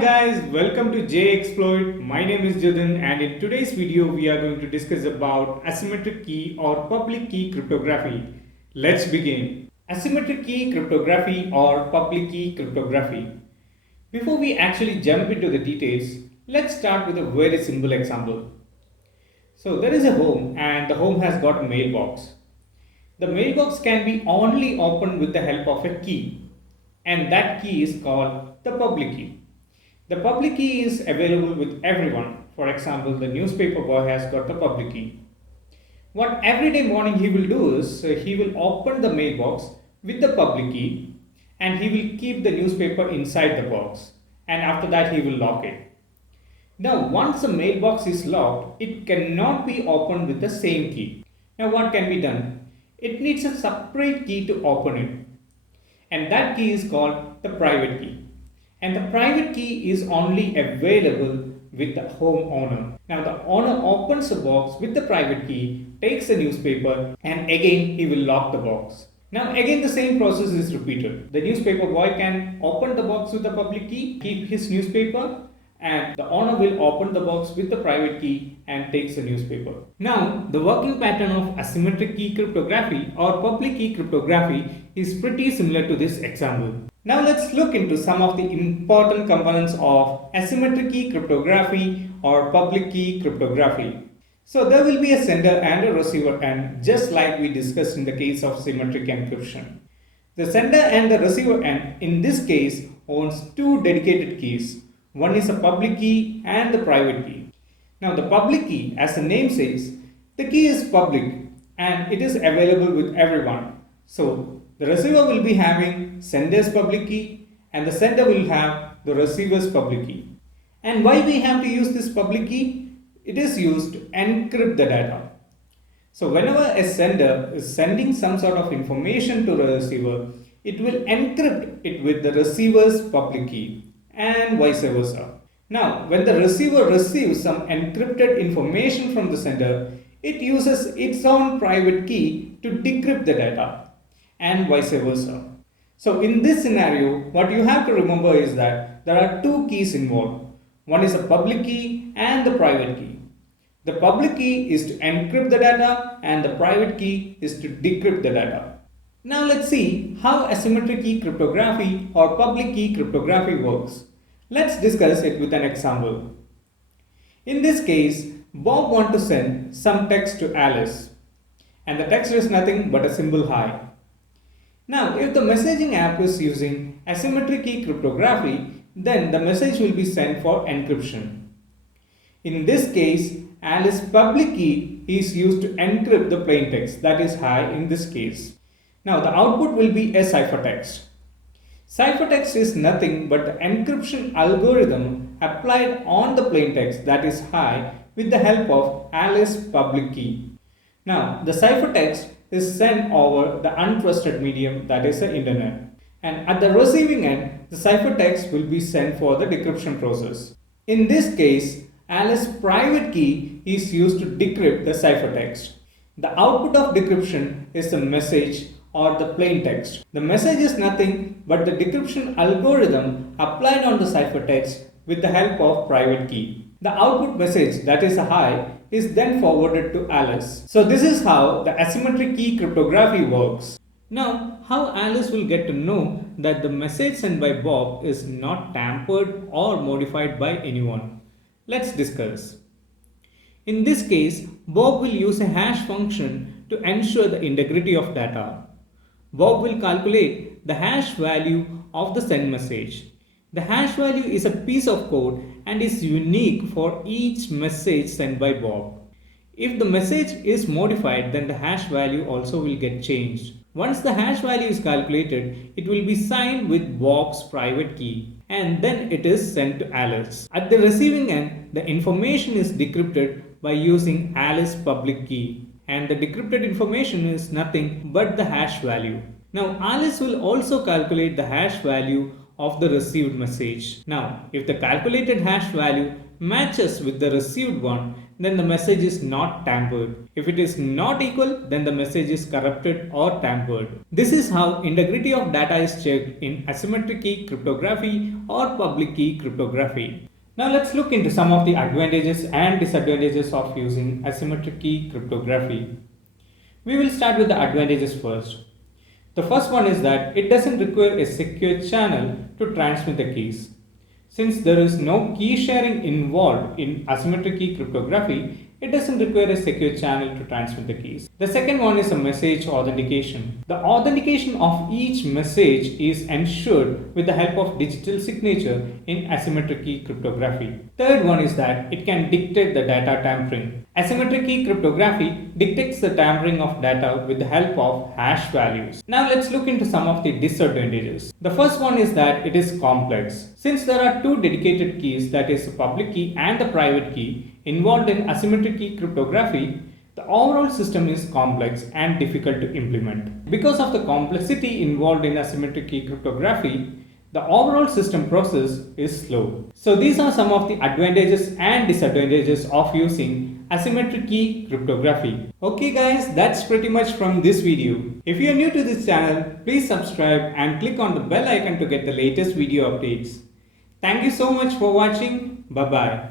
Hi guys, welcome to JXploit. My name is Jadin and in today's video we are going to discuss about asymmetric key or public key cryptography. Let's begin. Asymmetric key cryptography or public key cryptography. Before we actually jump into the details, let's start with a very simple example. So there is a home and the home has got a mailbox. The mailbox can be only opened with the help of a key and that key is called the public key. The public key is available with everyone. For example, the newspaper boy has got the public key. What every day morning he will do is he will open the mailbox with the public key and he will keep the newspaper inside the box and after that he will lock it. Now once the mailbox is locked, it cannot be opened with the same key. Now what can be done? It needs a separate key to open it and that key is called the private key. And the private key is only available with the homeowner. Now the owner opens the box with the private key, takes the newspaper and again he will lock the box. Now again the same process is repeated. The newspaper boy can open the box with the public key, keep his newspaper and the owner will open the box with the private key and takes the newspaper. Now the working pattern of asymmetric key cryptography or public key cryptography is pretty similar to this example. Now let's look into some of the important components of asymmetric key cryptography or public key cryptography. So there will be a sender and a receiver end, just like we discussed in the case of symmetric encryption. The sender and the receiver end in this case owns two dedicated keys. One is a public key and the private key. Now the public key, as the name says, the key is public and it is available with everyone. So the receiver will be having sender's public key and the sender will have the receiver's public key. And why we have to use this public key? It is used to encrypt the data. So whenever a sender is sending some sort of information to the receiver, it will encrypt it with the receiver's public key and vice versa. Now when the receiver receives some encrypted information from the sender, it uses its own private key to decrypt the data and vice versa. So in this scenario, what you have to remember is that there are two keys involved. One is a public key and the private key. The public key is to encrypt the data and the private key is to decrypt the data. Now let's see how asymmetric key cryptography or public key cryptography works. Let's discuss it with an example. In this case, Bob wants to send some text to Alice and the text is nothing but a simple hi. Now, if the messaging app is using asymmetric key cryptography, then the message will be sent for encryption. In this case, Alice's public key is used to encrypt the plain text, that is hi in this case. Now, the output will be a ciphertext. Ciphertext is nothing but the encryption algorithm applied on the plain text, that is hi, with the help of Alice's public key. Now, the ciphertext is sent over the untrusted medium, that is the internet. And at the receiving end, the ciphertext will be sent for the decryption process. In this case, Alice's private key is used to decrypt the ciphertext. The output of decryption is the message or the plain text. The message is nothing but the decryption algorithm applied on the ciphertext with the help of private key. The output message, that is a hi, is then forwarded to Alice. So this is how the asymmetric key cryptography works. Now, how Alice will get to know that the message sent by Bob is not tampered or modified by anyone? Let's discuss. In this case, Bob will use a hash function to ensure the integrity of data. Bob will calculate the hash value of the send message. The hash value is a piece of code and is unique for each message sent by Bob. If the message is modified, then the hash value also will get changed. Once the hash value is calculated, it will be signed with Bob's private key and then it is sent to Alice. At the receiving end, the information is decrypted by using Alice's public key and the decrypted information is nothing but the hash value. Now Alice will also calculate the hash value of the received message. Now, if the calculated hash value matches with the received one, then the message is not tampered. If it is not equal, then the message is corrupted or tampered. This is how integrity of data is checked in asymmetric key cryptography or public key cryptography. Now let's look into some of the advantages and disadvantages of using asymmetric key cryptography. We will start with the advantages first. The first one is that it doesn't require a secure channel to transmit the keys. Since there is no key sharing involved in asymmetric key cryptography, it doesn't require a secure channel to transmit the keys. The second one is a message authentication. The authentication of each message is ensured with the help of digital signature in asymmetric key cryptography. Third one is that it can dictate the data tampering. Asymmetric key cryptography dictates the tampering of data with the help of hash values. Now let's look into some of the disadvantages. The first one is that it is complex. Since there are two dedicated keys, that is the public key and the private key, involved in asymmetric key cryptography, the overall system is complex and difficult to implement. Because of the complexity involved in asymmetric key cryptography, the overall system process is slow. So these are some of the advantages and disadvantages of using asymmetric key cryptography. Okay guys, that's pretty much from this video. If you are new to this channel, please subscribe and click on the bell icon to get the latest video updates. Thank you so much for watching. Bye bye.